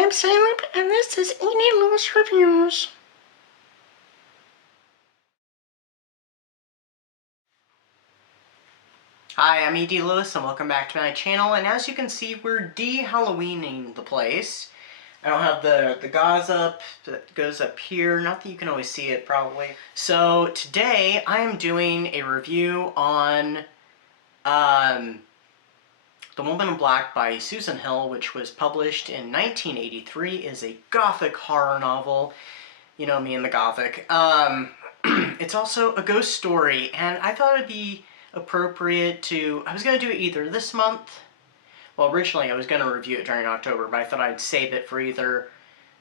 I'm Salem, and this is Edie Lewis Reviews. Hi, I'm Edie Lewis, and welcome back to my channel. And as you can see, we're de-Halloweening the place. I don't have the gauze up that goes up here. Not that you can always see it, probably. So today, I am doing a review on The Woman in Black by Susan Hill, which was published in 1983, is a Gothic horror novel. You know me and the Gothic. It's also a ghost story, and I thought it'd be appropriate to... I was going to do it either this month... Well, originally I was going to review it during October, but I thought I'd save it for either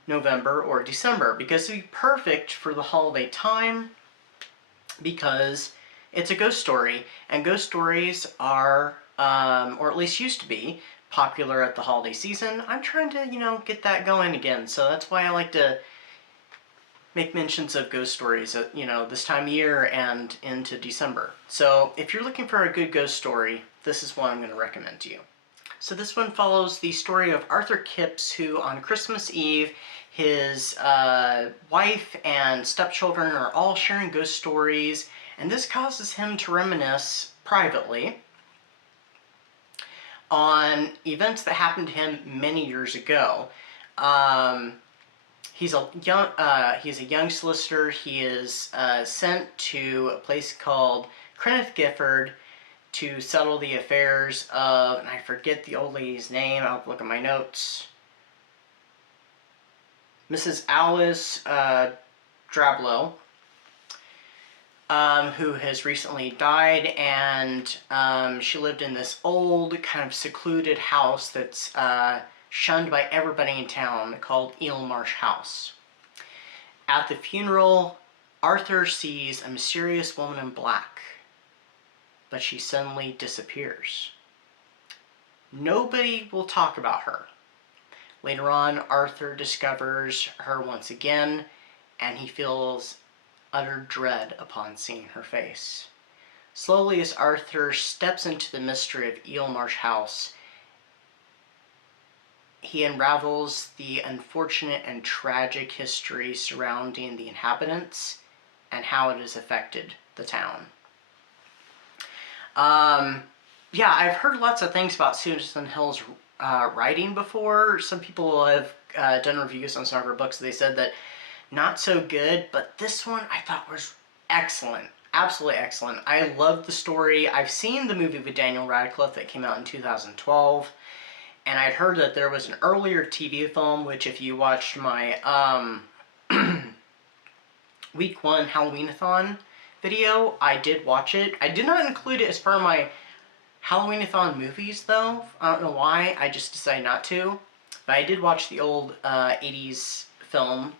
November or December, because it'd be perfect for the holiday time, because it's a ghost story, and ghost stories are, or at least used to be, popular at the holiday season. I'm trying to, you know, get that going again, so that's why I like to make mentions of ghost stories at, you know, this time of year and into December. So if you're looking for a good ghost story, this is one I'm going to recommend to you. So this one follows the story of Arthur Kipps, who on Christmas Eve, his wife and stepchildren are all sharing ghost stories, and this causes him to reminisce privately on events that happened to him many years ago. He's a young solicitor. He is sent to a place called Kenneth Gifford to settle the affairs of, and I forget the old lady's name, I'll look at my notes, Mrs. Alice Drablow, who has recently died, and she lived in this old, kind of secluded house that's shunned by everybody in town, called Eel Marsh House. At the funeral, Arthur sees a mysterious woman in black, but she suddenly disappears. Nobody will talk about her. Later on, Arthur discovers her once again, and he feels utter dread upon seeing her face. Slowly, as Arthur steps into the mystery of Eel Marsh House, he unravels the unfortunate and tragic history surrounding the inhabitants and how it has affected the town. Yeah, I've heard lots of things about Susan Hill's writing before. Some people have done reviews on some of her books. They said that not so good, but this one I thought was excellent. Absolutely excellent. I loved the story. I've seen the movie with Daniel Radcliffe that came out in 2012, and I'd heard that there was an earlier TV film, which if you watched my week 1 Halloween-a-thon video, I did watch it. I did not include it as part of my Halloween-a-thon movies, though. I don't know why. I just decided not to. But I did watch the old 80s film,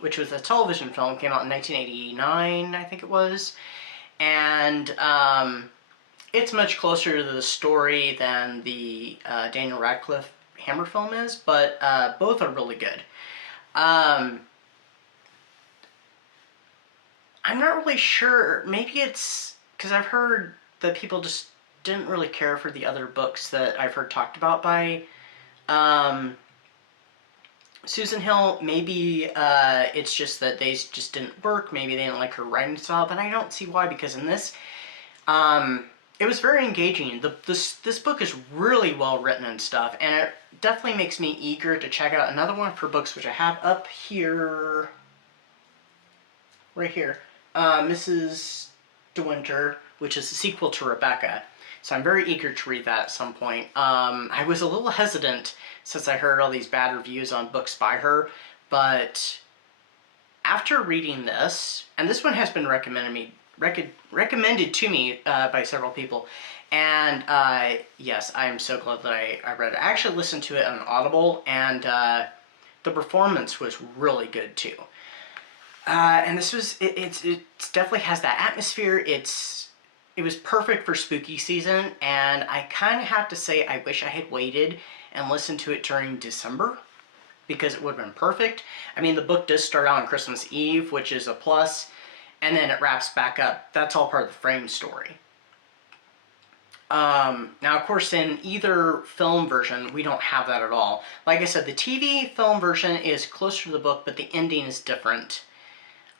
which was a television film. It came out in 1989, I think it was. And it's much closer to the story than the Daniel Radcliffe Hammer film is, but both are really good. I'm not really sure. Maybe it's because I've heard that people just didn't really care for the other books that I've heard talked about by Susan Hill. Maybe it's just that they just didn't work. Maybe they didn't like her writing style, but I don't see why, because in this, it was very engaging. This book is really well written and stuff, and it definitely makes me eager to check out another one of her books, which I have up here, right here. Mrs. De Winter, which is a sequel to Rebecca. So I'm very eager to read that at some point. I was a little hesitant since I heard all these bad reviews on books by her, but after reading this, and this one has been recommended to me by several people, and yes, I am so glad that I read it. I actually listened to it on Audible, and the performance was really good too. And this was, it definitely has that atmosphere. It was perfect for spooky season, and I kind of have to say I wish I had waited and listened to it during December, because it would have been perfect. I mean, the book does start out on Christmas Eve, which is a plus, and then it wraps back up. That's all part of the frame story. Now, of course, in either film version, we don't have that at all. Like I said, the TV film version is closer to the book, but the ending is different.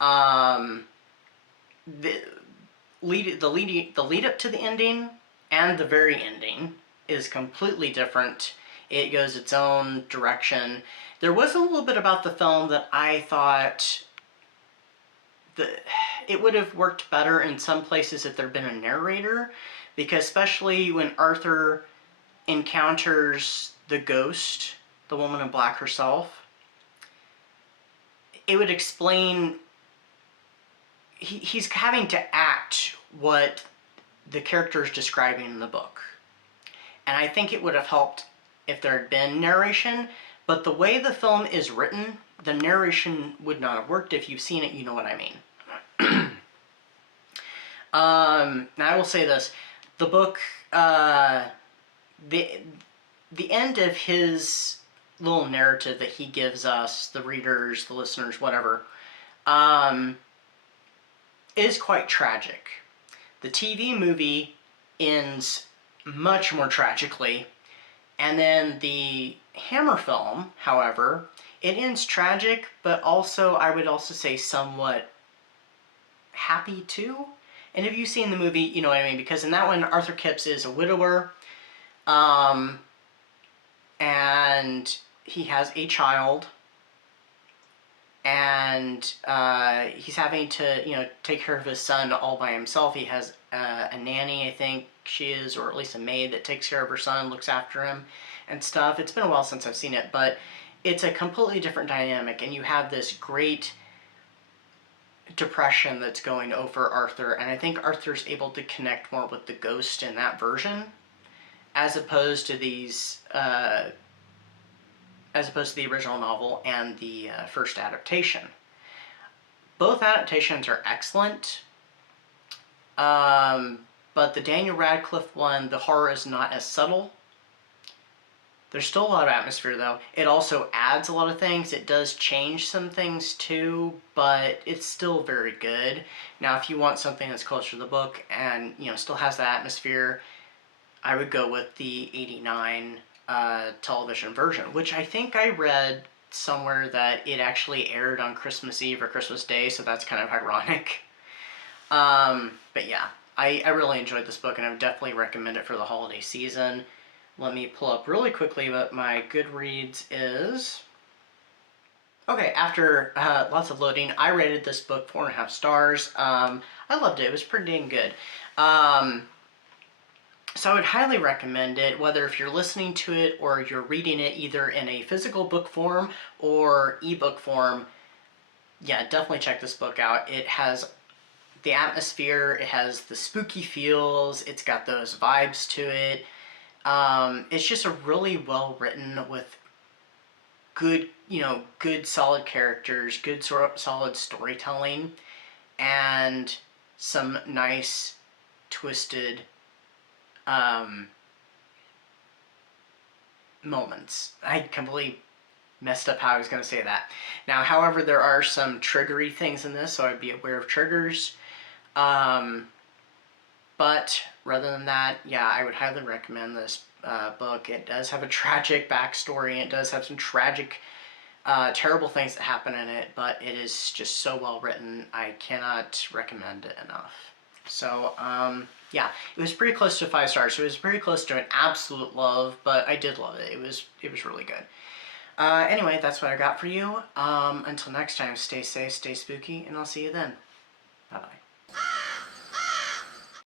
The lead up to the ending and the very ending is completely different. It goes its own direction. There was a little bit about the film that I thought it would have worked better in some places if there had been a narrator, because especially when Arthur encounters the ghost, the woman in black herself, it would explain he's having to act what the character is describing in the book. And I think it would have helped if there had been narration, but the way the film is written, the narration would not have worked. If you've seen it, you know what I mean. Now I will say this, the book, the end of his little narrative that he gives us, the readers, the listeners, whatever, is quite tragic. The TV movie ends much more tragically, and then the Hammer film, however, it ends tragic, but also, I would also say, somewhat happy too. And if you've seen the movie, you know what I mean, because in that one, Arthur Kipps is a widower, and he has a child, and he's having to, you know, take care of his son all by himself. He has a nanny, I think she is, or at least a maid that takes care of her son, looks after him and stuff. It's been a while since I've seen it, but it's a completely different dynamic, and you have this great depression that's going over Arthur, and I think Arthur's able to connect more with the ghost in that version, as opposed to these, as opposed to the original novel and the first adaptation. Both adaptations are excellent, but the Daniel Radcliffe one, the horror is not as subtle. There's still a lot of atmosphere, though. It also adds a lot of things. It does change some things, too, but it's still very good. Now, if you want something that's closer to the book and, you know, still has that atmosphere, I would go with the 89 television version, which I think I read somewhere that it actually aired on Christmas Eve or Christmas Day, so that's kind of ironic. But yeah, I really enjoyed this book, and I would definitely recommend it for the holiday season. Let me pull up really quickly what my Goodreads is. Okay, after lots of loading, I rated this book 4.5 stars. I loved it. It was pretty dang good. So I would highly recommend it, whether if you're listening to it or you're reading it either in a physical book form or ebook form. Yeah, definitely check this book out. It has the atmosphere, it has the spooky feels, it's got those vibes to it. It's just a really well written with good, you know, good solid characters, good solid storytelling, and some nice twisted moments. I completely messed up how I was going to say that. Now, however, there are some triggery things in this, so I'd be aware of triggers. But rather than that, yeah, I would highly recommend this book. It does have a tragic backstory. It does have some tragic, terrible things that happen in it, but it is just so well written. I cannot recommend it enough. So, yeah, it was pretty close to 5 stars. So it was pretty close to an absolute love, but I did love it. It was really good. Anyway, that's what I got for you. Until next time, stay safe, stay spooky, and I'll see you then. Bye-bye.